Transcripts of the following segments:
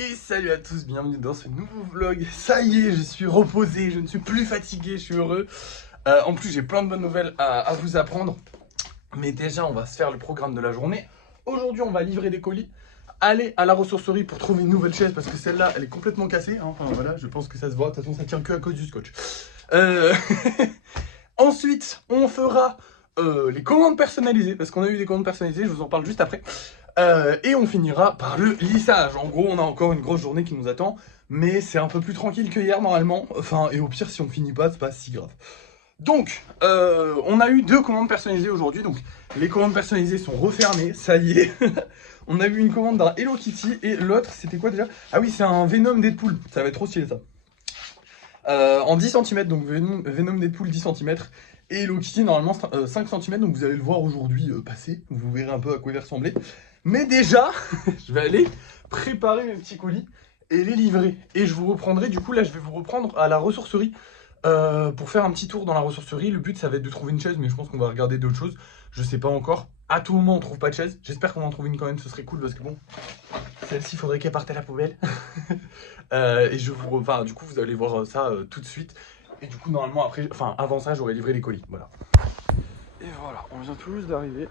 Et salut à tous, bienvenue dans ce nouveau vlog. Ça y est, je suis reposé, je ne suis plus fatigué, je suis heureux. En plus, j'ai plein de bonnes nouvelles à vous apprendre. Mais déjà, on va se faire le programme de la journée. Aujourd'hui, on va livrer des colis. Aller à la ressourcerie pour trouver une nouvelle chaise parce que celle-là, elle est complètement cassée. Enfin voilà, je pense que ça se voit. De toute façon, ça tient que à cause du scotch. Ensuite, on fera les commandes personnalisées parce qu'on a eu des commandes personnalisées. Je vous en parle juste après. Et on finira par le lissage. En gros, on a encore une grosse journée qui nous attend, mais c'est un peu plus tranquille que hier normalement. Enfin, et au pire, si on finit pas, c'est pas si grave. Donc, on a eu 2 commandes personnalisées aujourd'hui. Donc, les commandes personnalisées sont refermées, ça y est. On a eu une commande d'un Hello Kitty et l'autre, c'était quoi déjà? Ah oui, c'est un Venom Deadpool. Ça va être trop stylé ça. En 10 cm, donc Venom Deadpool 10 cm. Et Hello Kitty, normalement, 5 cm. Donc, vous allez le voir aujourd'hui passer. Vous verrez un peu à quoi il va ressembler. Mais déjà, je vais aller préparer mes petits colis et les livrer. Et je vous reprendrai, du coup, là, je vais vous reprendre à la ressourcerie pour faire un petit tour dans la ressourcerie. Le but, ça va être de trouver une chaise, mais je pense qu'on va regarder d'autres choses. Je sais pas encore. À tout moment, on trouve pas de chaise. J'espère qu'on en trouve une quand même, ce serait cool parce que bon, celle-ci, il faudrait qu'elle parte à la poubelle. Et je vous enfin, du coup, vous allez voir ça tout de suite. Et du coup, normalement, après, enfin, avant ça, j'aurais livré les colis. Voilà. Et voilà, on vient tout juste d'arriver.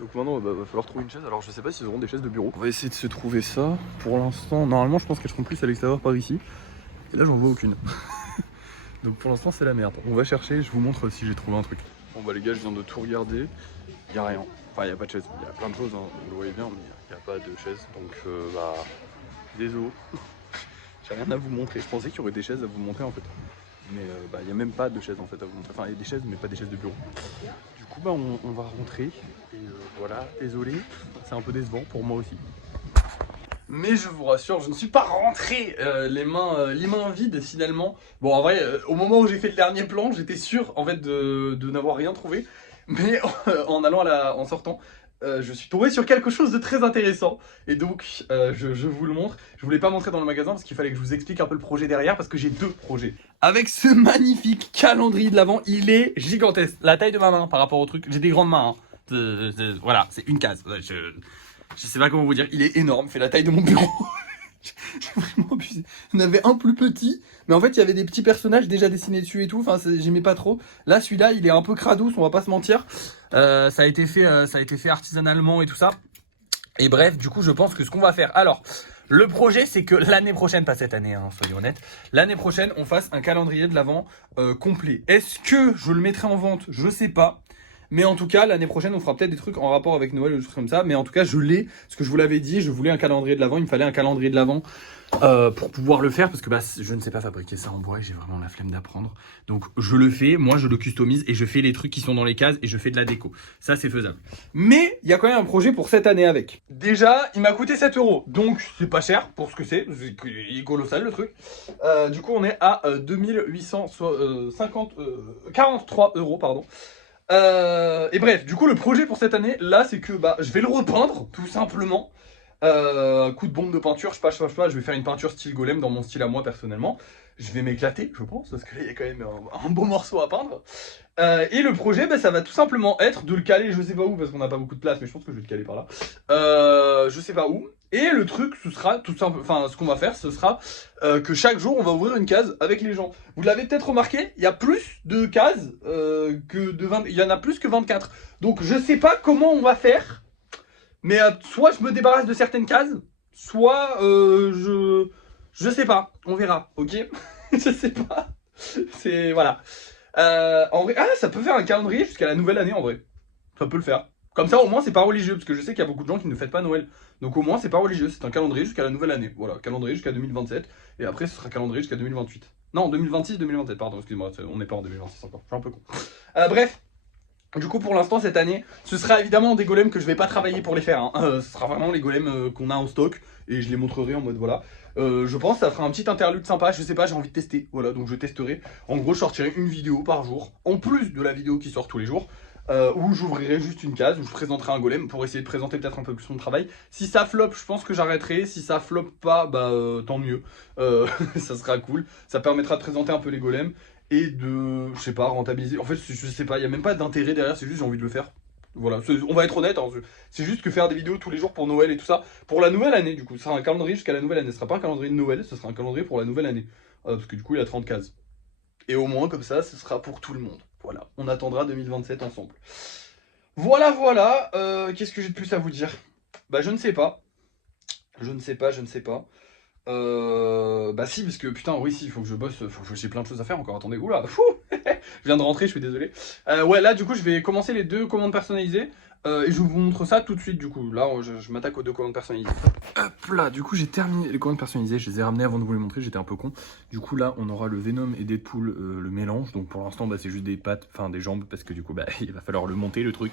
Donc maintenant, va falloir trouver une chaise. Alors, je sais pas s'ils auront des chaises de bureau. On va essayer de se trouver ça. Pour l'instant, normalement, je pense qu'elles seront plus à l'extérieur par ici. Et là, j'en vois aucune. Donc pour l'instant, c'est la merde. On va chercher, je vous montre si j'ai trouvé un truc. Bon bah les gars, je viens de tout regarder. Il n'y a rien. Enfin, il n'y a pas de chaise. Il y a plein de choses, hein. Vous le voyez bien, mais il n'y a pas de chaise. Donc bah, désolé. J'ai rien à vous montrer. Je pensais qu'il y aurait des chaises à vous montrer en fait. Mais bah, il n'y a même pas de chaises en fait à vous montrer. Enfin, il y a des chaises, mais pas des chaises de bureau. Du coup, bah, on va rentrer. Et voilà, désolé. C'est un peu décevant pour moi aussi. Mais je vous rassure, je ne suis pas rentré les mains vides finalement. Bon, en vrai, au moment où j'ai fait le dernier plan, j'étais sûr en fait de n'avoir rien trouvé. Mais en allant en sortant, je suis tombé sur quelque chose de très intéressant. Et donc, je vous le montre. Je voulais pas montrer dans le magasin parce qu'il fallait que je vous explique un peu le projet derrière parce que j'ai 2 projets. Avec ce magnifique calendrier de l'Avent, il est gigantesque. La taille de ma main par rapport au truc. J'ai des grandes mains. Hein. Voilà, c'est une case. Je sais pas comment vous dire, il est énorme, fait la taille de mon bureau. J'ai vraiment abusé. Il y en avait un plus petit, mais en fait il y avait des petits personnages déjà dessinés dessus et tout, enfin j'aimais pas trop. Là celui-là il est un peu crados, on va pas se mentir. Ça a été fait artisanalement et tout ça. Et bref, du coup je pense que ce qu'on va faire, alors le projet c'est que l'année prochaine, pas cette année hein, soyons honnêtes, l'année prochaine on fasse un calendrier de l'Avent complet. Est-ce que je le mettrai en vente? Je sais pas. Mais en tout cas, l'année prochaine, on fera peut-être des trucs en rapport avec Noël ou des choses comme ça. Mais en tout cas, je l'ai. Ce que je vous l'avais dit, je voulais un calendrier de l'Avent. Il me fallait un calendrier de l'Avent pour pouvoir le faire. Parce que bah, je ne sais pas fabriquer ça en bois et j'ai vraiment la flemme d'apprendre. Donc, je le fais. Moi, je le customise et je fais les trucs qui sont dans les cases et je fais de la déco. Ça, c'est faisable. Mais il y a quand même un projet pour cette année avec. Déjà, il m'a coûté 7 €. Donc, c'est pas cher pour ce que c'est. Il est colossal le truc. Du coup, on est à 43 €, pardon. Et bref, du coup le projet pour cette année là c'est que bah je vais le repeindre tout simplement. Coup de bombe de peinture, je sais pas, je vais faire une peinture style golem dans mon style à moi personnellement. Je vais m'éclater je pense parce qu'il y a quand même un beau morceau à peindre. Et le projet bah, ça va tout simplement être de le caler je sais pas où parce qu'on n'a pas beaucoup de place mais je pense que je vais le caler par là. Je sais pas où. Et le truc ce sera tout simple, enfin ce qu'on va faire ce sera que chaque jour on va ouvrir une case avec les gens. Vous l'avez peut-être remarqué, il y a plus de cases que de 20, il y en a plus que 24. Donc je sais pas comment on va faire, mais soit je me débarrasse de certaines cases, soit je sais pas, on verra, ok. Je sais pas, c'est voilà. En vrai, ah ça peut faire un calendrier jusqu'à la nouvelle année en vrai, ça peut le faire. Comme ça au moins c'est pas religieux, parce que je sais qu'il y a beaucoup de gens qui ne fêtent pas Noël. Donc au moins c'est pas religieux, c'est un calendrier jusqu'à la nouvelle année. Voilà, calendrier jusqu'à 2027, et après ce sera calendrier jusqu'à 2028. Non, 2026, 2027, pardon, excuse-moi, on n'est pas en 2026 encore, je suis un peu con. Bref, du coup pour l'instant cette année, ce sera évidemment des golems que je vais pas travailler pour les faire. Hein. Ce sera vraiment les golems qu'on a en stock, et je les montrerai en mode voilà. Je pense que ça fera un petit interlude sympa, je sais pas, j'ai envie de tester, voilà, donc je testerai. En gros je sortirai une vidéo par jour, en plus de la vidéo qui sort tous les jours. Où j'ouvrirai juste une case, où je présenterai un golem pour essayer de présenter peut-être un peu plus son travail. Si ça flop, je pense que j'arrêterai. Si ça flop pas, bah tant mieux. Ça sera cool. Ça permettra de présenter un peu les golems et de, je sais pas, rentabiliser. En fait, je sais pas, il n'y a même pas d'intérêt derrière, c'est juste j'ai envie de le faire. Voilà, on va être honnête, hein, c'est juste que faire des vidéos tous les jours pour Noël et tout ça, pour la nouvelle année du coup, ce sera un calendrier jusqu'à la nouvelle année, ce sera pas un calendrier de Noël, ce sera un calendrier pour la nouvelle année, parce que du coup il y a 30 cases. Et au moins comme ça, ce sera pour tout le monde. Voilà, on attendra 2027 ensemble. Voilà, voilà, qu'est-ce que j'ai de plus à vous dire? Bah je ne sais pas, je ne sais pas, je ne sais pas. Bah si, parce que putain, oui, si, il faut que je bosse, j'ai plein de choses à faire encore. Attendez, oula, fou. Je viens de rentrer, je suis désolé. Ouais, là, du coup, je vais commencer les 2 commandes personnalisées. Et je vous montre ça tout de suite, du coup. Là, je m'attaque aux 2 commandes personnalisées. Hop là, du coup, j'ai terminé les commandes personnalisées. Je les ai ramenées avant de vous les montrer, j'étais un peu con. Du coup, là, on aura le Venom et Deadpool, le mélange. Donc pour l'instant, bah, c'est juste des pattes, enfin des jambes, parce que du coup, bah, il va falloir le monter, le truc.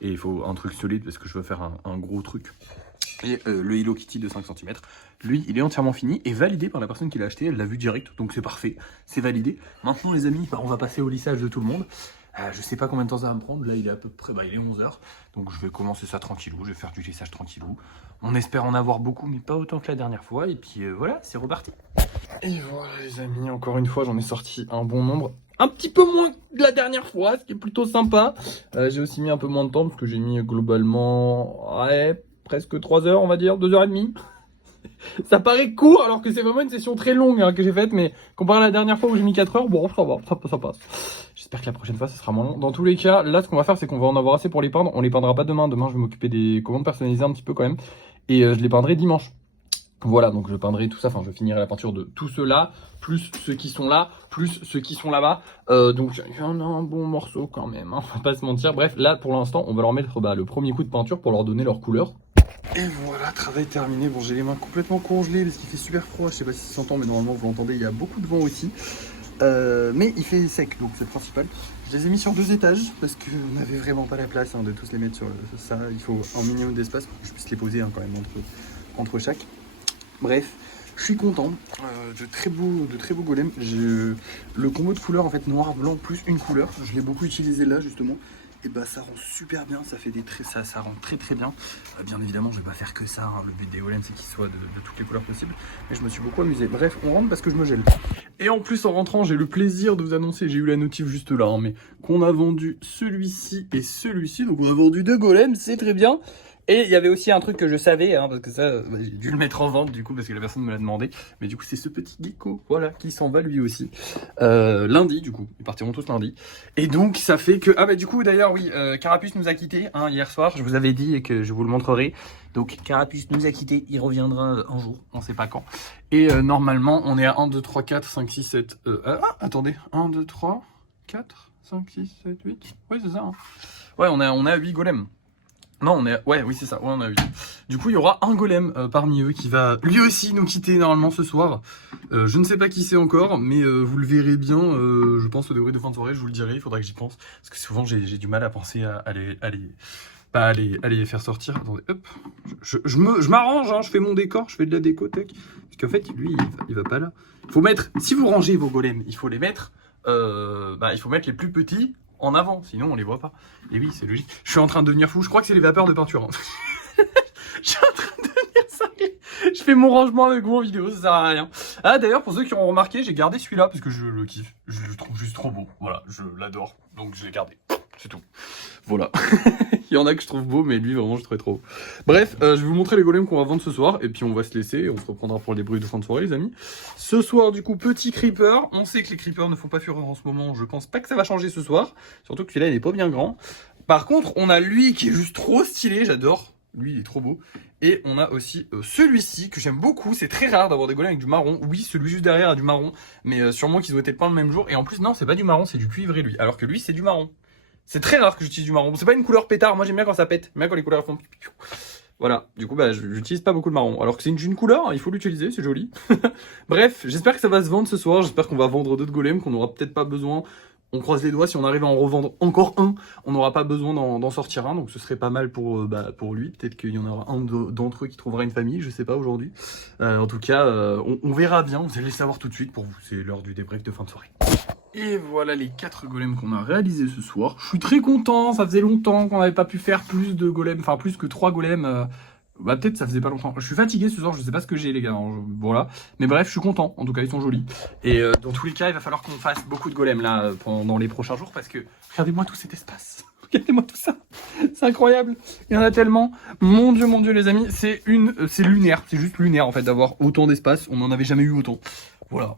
Et il faut un truc solide, parce que je veux faire un gros truc. Et le Hello Kitty de 5 cm, lui, il est entièrement fini et validé par la personne qui l'a acheté. Elle l'a vu direct, donc c'est parfait, c'est validé. Maintenant, les amis, bah, on va passer au lissage de tout le monde. Je sais pas combien de temps ça va me prendre. Là, il est à peu près, bah, il est 11 h. Donc, je vais commencer ça tranquillou. Je vais faire du lissage tranquillou. On espère en avoir beaucoup, mais pas autant que la dernière fois. Et puis voilà, c'est reparti. Et voilà, les amis, encore une fois, j'en ai sorti un bon nombre. Un petit peu moins que la dernière fois, ce qui est plutôt sympa. J'ai aussi mis un peu moins de temps parce que j'ai mis globalement, ouais, presque 3 heures, on va dire, 2h30. Ça paraît court alors que c'est vraiment une session très longue hein, que j'ai faite, mais comparé à la dernière fois où j'ai mis 4 heures, bon, ça va, ça passe. J'espère que la prochaine fois, ça sera moins long. Dans tous les cas, là, ce qu'on va faire, c'est qu'on va en avoir assez pour les peindre. On les peindra pas demain. Demain, je vais m'occuper des commandes personnalisées un petit peu quand même. Et je les peindrai dimanche. Voilà, donc je peindrai tout ça, enfin je finirai la peinture de tout ceux-là, plus ceux qui sont là, plus ceux qui sont là-bas. Donc il y en a un bon morceau quand même, hein, on va pas se mentir. Bref, là pour l'instant, on va leur mettre le premier coup de peinture pour leur donner leur couleur. Et voilà, travail terminé. Bon, j'ai les mains complètement congelées parce qu'il fait super froid. Je sais pas si ça s'entend, mais normalement vous l'entendez, il y a beaucoup de vent aussi. Mais il fait sec, donc c'est le principal. Je les ai mis sur 2 étages parce qu'on n'avait vraiment pas la place hein, de tous les mettre sur ça. Il faut un minimum d'espace pour que je puisse les poser hein, quand même entre chaque. Bref, je suis content, de très beaux golems. Le combo de couleurs en fait noir, blanc plus une couleur, je l'ai beaucoup utilisé là justement. Et bah ça rend super bien, ça fait des traits, ça rend très bien. Bien évidemment je vais pas faire que ça, hein. Le but des golems c'est qu'ils soient de toutes les couleurs possibles. Mais je me suis beaucoup amusé. Bref, on rentre parce que je me gèle. Et en plus en rentrant j'ai le plaisir de vous annoncer, j'ai eu la notif juste là, hein, mais qu'on a vendu celui-ci et celui-ci. Donc on a vendu 2 golems, c'est très bien. Et il y avait aussi un truc que je savais, hein, parce que ça, j'ai dû le mettre en vente du coup, parce que la personne me l'a demandé. Mais du coup, c'est ce petit gecko, voilà, qui s'en va lui aussi. Lundi, du coup, ils partiront tous lundi. Et donc, ça fait que... Ah bah du coup, d'ailleurs, oui, Carapuce nous a quittés hein, hier soir, je vous avais dit et que je vous le montrerai. Donc, Carapuce nous a quittés, il reviendra un jour, on sait pas quand. Et normalement, on est à 1, 2, 3, 4, 5, 6, 7... attendez, 1, 2, 3, 4, 5, 6, 7, 8... Oui, c'est ça, hein. Ouais, on est à 8 golems. Non, on est... Ouais, oui, c'est ça. Ouais, on a 8. Du coup, il y aura un golem parmi eux qui va lui aussi nous quitter normalement ce soir. Je ne sais pas qui c'est encore, mais vous le verrez bien, je pense au débrief de fin de soirée, je vous le dirai, il faudra que j'y pense. Parce que souvent, j'ai du mal à penser à les faire sortir. Attendez, hop. Je m'arrange, hein, je fais mon décor, je fais de la déco, tac. Parce qu'en fait, lui, il va pas là. Il faut mettre... Si vous rangez vos golems, il faut les mettre... il faut mettre les plus petits en avant, sinon on les voit pas. Et oui, c'est logique. Je suis en train de devenir fou, je crois que c'est les vapeurs de peinture. Hein. Je suis en train de devenir cinglé. Je fais mon rangement avec vous en vidéo, ça sert à rien. Ah d'ailleurs, pour ceux qui auront remarqué, j'ai gardé celui-là parce que je le kiffe. Je le trouve juste trop beau. Voilà, je l'adore. Donc je l'ai gardé. C'est tout. Voilà. Il y en a que je trouve beau, mais lui vraiment je trouvais trop beau. Bref, je vais vous montrer les golems qu'on va vendre ce soir. Et puis on va se laisser et on se reprendra pour les bruits de fin de soirée les amis. Ce soir du coup, petit creeper. On sait que les creepers ne font pas fureur en ce moment. Je pense pas que ça va changer ce soir. Surtout que celui-là il est pas bien grand. Par contre, on a lui qui est juste trop stylé, j'adore. Lui, il est trop beau. Et on a aussi celui-ci que j'aime beaucoup. C'est très rare d'avoir des golems avec du marron. Oui, celui juste derrière a du marron. Mais sûrement qu'ils ont été peints le même jour. Et en plus, non, c'est pas du marron, c'est du cuivré lui. Alors que lui, c'est du marron. C'est très rare que j'utilise du marron. C'est pas une couleur pétard. Moi, j'aime bien quand ça pète. J'aime bien quand les couleurs font... Voilà. Du coup, bah, j'utilise pas beaucoup le marron. Alors que c'est une couleur, il faut l'utiliser, c'est joli. Bref, j'espère que ça va se vendre ce soir. J'espère qu'on va vendre d'autres golems, qu'on n'aura peut-être pas besoin. On croise les doigts, si on arrive à en revendre encore un, on n'aura pas besoin d'en sortir un, donc ce serait pas mal pour lui. Peut-être qu'il y en aura un d'entre eux qui trouvera une famille, je sais pas aujourd'hui. En tout cas, on verra bien, vous allez le savoir tout de suite pour vous, c'est l'heure du débrief de fin de soirée. Et voilà les 4 golems qu'on a réalisés ce soir. Je suis très content, ça faisait longtemps qu'on n'avait pas pu faire plus de golems, enfin plus que 3 golems. Bah peut-être ça faisait pas longtemps. Je suis fatigué ce soir, je sais pas ce que j'ai les gars, hein, voilà. Mais bref, je suis content, en tout cas ils sont jolis. Et dans tous les cas, il va falloir qu'on fasse beaucoup de golems là pendant les prochains jours parce que regardez-moi tout cet espace. Regardez-moi tout ça. C'est incroyable. Il y en a tellement. Mon dieu les amis, c'est lunaire. C'est juste lunaire en fait d'avoir autant d'espace. On n'en avait jamais eu autant. Voilà.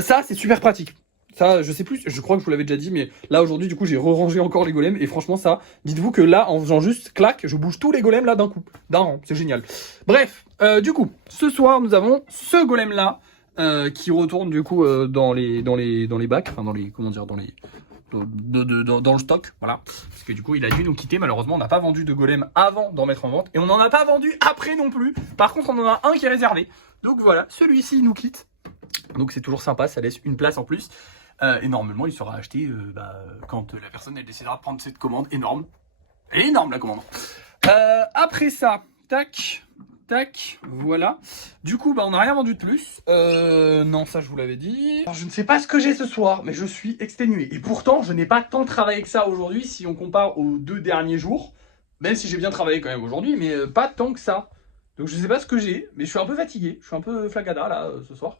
Ça, c'est super pratique. Ça, je sais plus, je crois que je vous l'avais déjà dit, mais là aujourd'hui, du coup, j'ai re-rangé encore les golems. Et franchement, ça, dites-vous que là, en faisant juste clac, je bouge tous les golems là d'un coup, d'un rang. C'est génial. Bref, du coup, ce soir, nous avons ce golem là qui retourne du coup dans les bacs, enfin dans les, comment dire, dans les dans le stock, voilà. Parce que du coup, il a dû nous quitter. Malheureusement, on n'a pas vendu de golem avant d'en mettre en vente. Et on n'en a pas vendu après non plus. Par contre, on en a un qui est réservé. Donc voilà, celui-ci, il nous quitte. Donc c'est toujours sympa, ça laisse une place en plus. Et normalement, il sera acheté quand la personne elle décidera de prendre cette commande énorme. Elle est énorme, la commande. Après ça, tac, tac, voilà. Du coup, on n'a rien vendu de plus. Non, ça, je vous l'avais dit. Alors, je ne sais pas ce que j'ai ce soir, mais je suis exténué. Et pourtant, je n'ai pas tant travaillé que ça aujourd'hui, si on compare aux 2 derniers jours. Même si j'ai bien travaillé quand même aujourd'hui, mais pas tant que ça. Donc, je ne sais pas ce que j'ai, mais je suis un peu fatigué. Je suis un peu flagada, là, ce soir.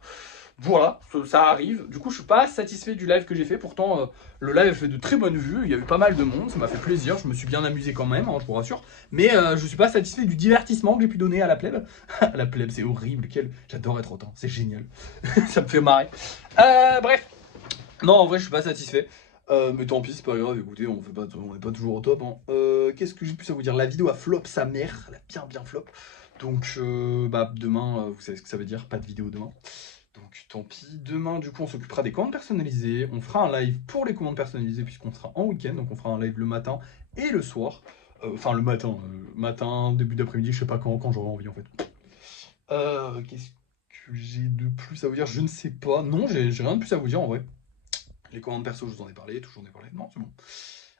Voilà, ça arrive. Du coup, je suis pas satisfait du live que j'ai fait. Pourtant, le live a fait de très bonnes vues. Il y a eu pas mal de monde. Ça m'a fait plaisir. Je me suis bien amusé quand même, hein, je vous rassure. Mais je suis pas satisfait du divertissement que j'ai pu donner à la plèbe. La plèbe, c'est horrible. J'adore être autant. C'est génial. Ça me fait marrer. Bref. Non, en vrai, je suis pas satisfait. Mais tant pis, c'est pas grave. Écoutez, on n'est pas toujours au top. Hein. Qu'est-ce que j'ai pu à vous dire? La vidéo a flop sa mère. Elle a bien flop. Donc, demain, vous savez ce que ça veut dire. Pas de vidéo demain. Donc tant pis, demain du coup on s'occupera des commandes personnalisées, on fera un live pour les commandes personnalisées puisqu'on sera en week-end, donc on fera un live le matin et le soir, enfin le matin, début d'après-midi, je sais pas quand j'aurai envie en fait. Qu'est-ce que j'ai de plus à vous dire? Je ne sais pas, non j'ai rien de plus à vous dire en vrai. Les commandes perso je vous en ai parlé, toujours j'en ai parlé, non c'est bon.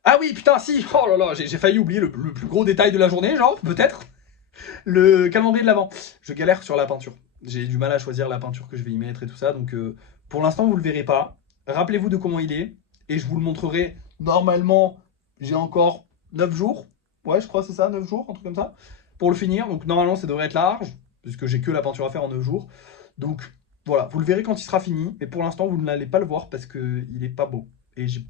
Ah oui putain si, oh là là, j'ai failli oublier le plus gros détail de la journée, genre peut-être le calendrier de l'avant. Je galère sur la peinture. J'ai du mal à choisir la peinture que je vais y mettre et tout ça. Donc pour l'instant, vous ne le verrez pas. Rappelez-vous de comment il est. Et je vous le montrerai. Normalement, j'ai encore 9 jours. Ouais, je crois que c'est ça, 9 jours, un truc comme ça. Pour le finir. Donc normalement, ça devrait être large. Puisque j'ai que la peinture à faire en 9 jours. Donc voilà, vous le verrez quand il sera fini. Mais pour l'instant, vous n'allez pas le voir parce qu'il n'est pas beau. Et je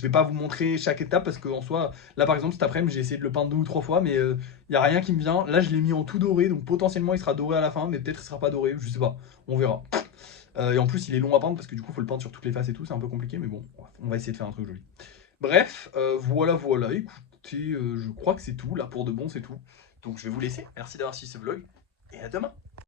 vais pas vous montrer chaque étape parce qu'en soi, là par exemple cet après-midi j'ai essayé de le peindre 2 ou 3 fois mais il n'y a rien qui me vient. Là je l'ai mis en tout doré donc potentiellement il sera doré à la fin mais peut-être il sera pas doré, je sais pas, on verra. Et en plus il est long à peindre parce que du coup il faut le peindre sur toutes les faces et tout, c'est un peu compliqué mais bon, on va essayer de faire un truc joli. Bref, voilà, écoutez, je crois que c'est tout, là pour de bon c'est tout. Donc je vais vous laisser, merci d'avoir suivi ce vlog et à demain.